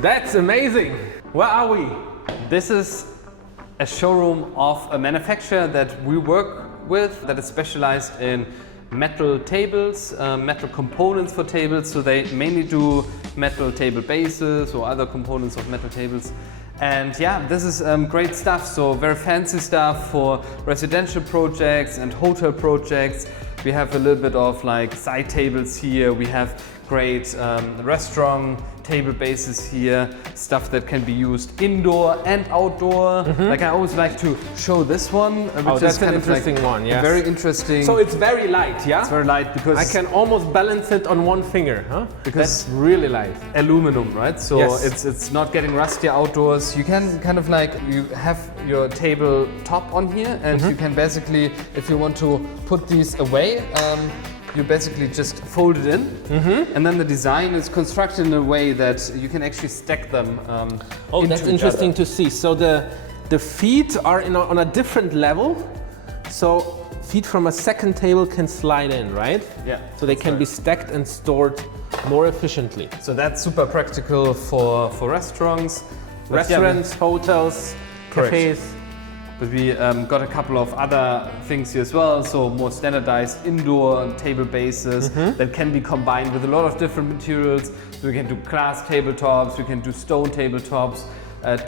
That's amazing. Where are we? This is a showroom of a manufacturer that we work with that is specialized in metal tables, metal components for tables. So they mainly do metal table bases or other components of metal tables. And yeah, this is great stuff. So very fancy stuff for residential projects and hotel projects. We have a little bit of like side tables here. We have great restaurant table bases here, stuff that can be used indoor and outdoor. Like I always like to show this one, which that's is kind an of like interesting one, yes. very interesting. So it's very light, yeah? It's very light because I can almost balance it on one finger, huh? Because that's really light. Aluminum, right? So Yes. it's not getting rusty outdoors. You can kind of like, you have your table top on here and you can basically, if you want to put these away, you basically just fold it in, and then the design is constructed in a way that you can actually stack them. Oh, into that's each interesting other. to see. So the feet are on a different level. So feet from a second table can slide in, right? Yeah. So they can be stacked and stored more efficiently. So that's super practical for restaurants. But yeah, Restaurants, hotels, Correct. cafes. But we got a couple of other things here as well, so more standardized indoor table bases that can be combined with a lot of different materials. So we can do glass tabletops, we can do stone tabletops,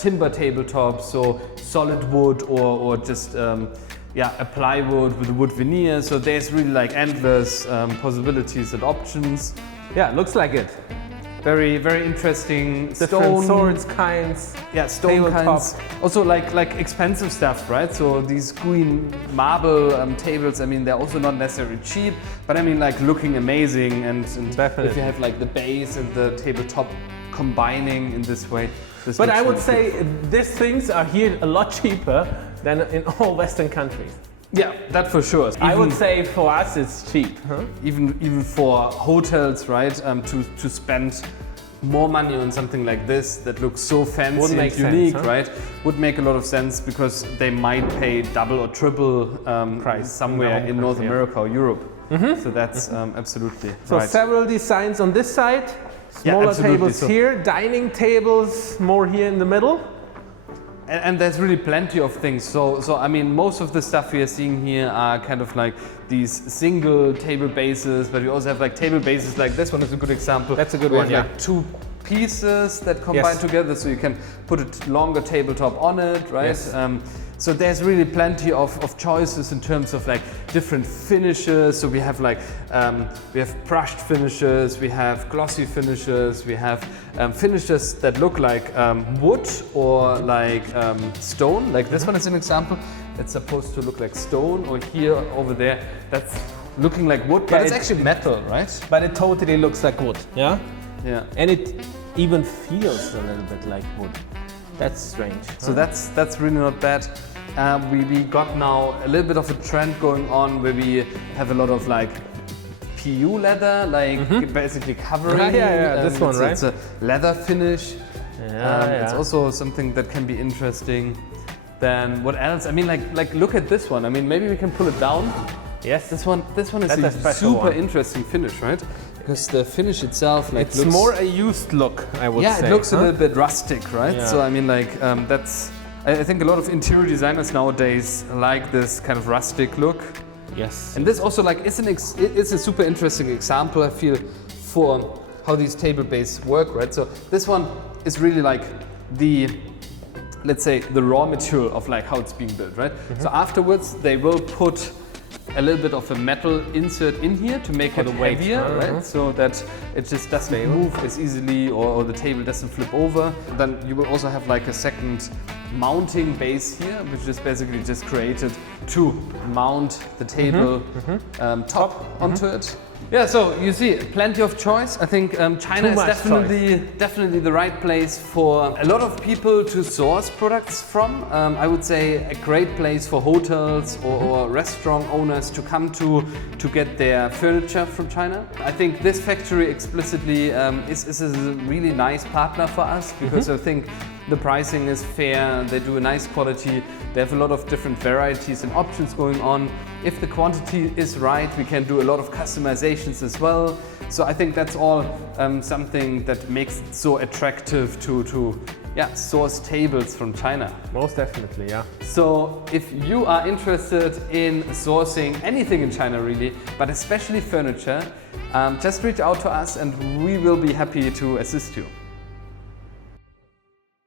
timber tabletops, so solid wood or just a plywood with a wood veneer. So there's really like endless possibilities and options. Yeah, looks like it. Very, very interesting. Different sorts, kinds. Yeah, stone tabletop. kinds. Also like expensive stuff, right? So these green marble tables, I mean, they're also not necessarily cheap, but I mean like looking amazing and Definitely. if you have like the base and the tabletop combining in this way. This But makes I would really say good. these things are here a lot cheaper than in all Western countries. Yeah, that for sure. I would say for us it's cheap. Huh? Even for hotels, right? To spend more money on something like this that looks so fancy Would and make sense, unique, huh? right? Would make a lot of sense because they might pay double or triple Price somewhere in the in whole North country, America or Europe. So that's absolutely So right. several designs on this side, Yeah, smaller absolutely. tables So- here, dining tables more here in the middle. And there's really plenty of things. So I mean, most of the stuff we are seeing here are kind of like these single table bases, but we also have like table bases like this one is a good example. That's a good we one, have yeah. like two pieces that combine Yes. together, so you can put a longer tabletop on it, right? Yes. So there's really plenty of choices in terms of like different finishes. So we have like we have brushed finishes, we have glossy finishes, we have finishes that look like wood or like stone. Like this one is an example. It's supposed to look like stone, or here over there that's looking like wood, but Yeah, it's it- actually metal, right? But it totally looks like wood. Yeah? Yeah. And it even feels a little bit like wood. That's strange. So that's really not bad. We got now a little bit of a trend going on where we have a lot of like PU leather, like basically covering. Yeah, this one, right? It's a leather finish. Yeah, It's also something that can be interesting. Then what else? I mean, like look at this one. I mean, maybe we can pull it down. Yes. This one is That's a a special super one. interesting finish, right? Because the finish itself, like, It's looks, more a used look, I would say. yeah, it looks huh? a little bit rustic, right? Yeah. So I mean, like that's. I think a lot of interior designers nowadays like this kind of rustic look, Yes. and this also like it's a super interesting example, I feel, for how these table bases work, right? So this one is really like the, let's say, the raw material of like how it's being built, right? So afterwards they will put a little bit of a metal insert in here to make it the weight. heavier, right? So that it just doesn't move as easily, or the table doesn't flip over. Then you will also have like a second mounting base here, which is basically just created to mount the table top onto it. Yeah, so you see, plenty of choice. I think China Too is much definitely the right place for a lot of people to source products from. I would say a great place for hotels or restaurant owners to come to get their furniture from China. I think this factory explicitly is a really nice partner for us, because I think The pricing is fair, they do a nice quality, they have a lot of different varieties and options going on. If the quantity is right, we can do a lot of customizations as well. So I think that's all something that makes it so attractive to source tables from China. Most definitely, yeah. So if you are interested in sourcing anything in China really, but especially furniture, just reach out to us and we will be happy to assist you.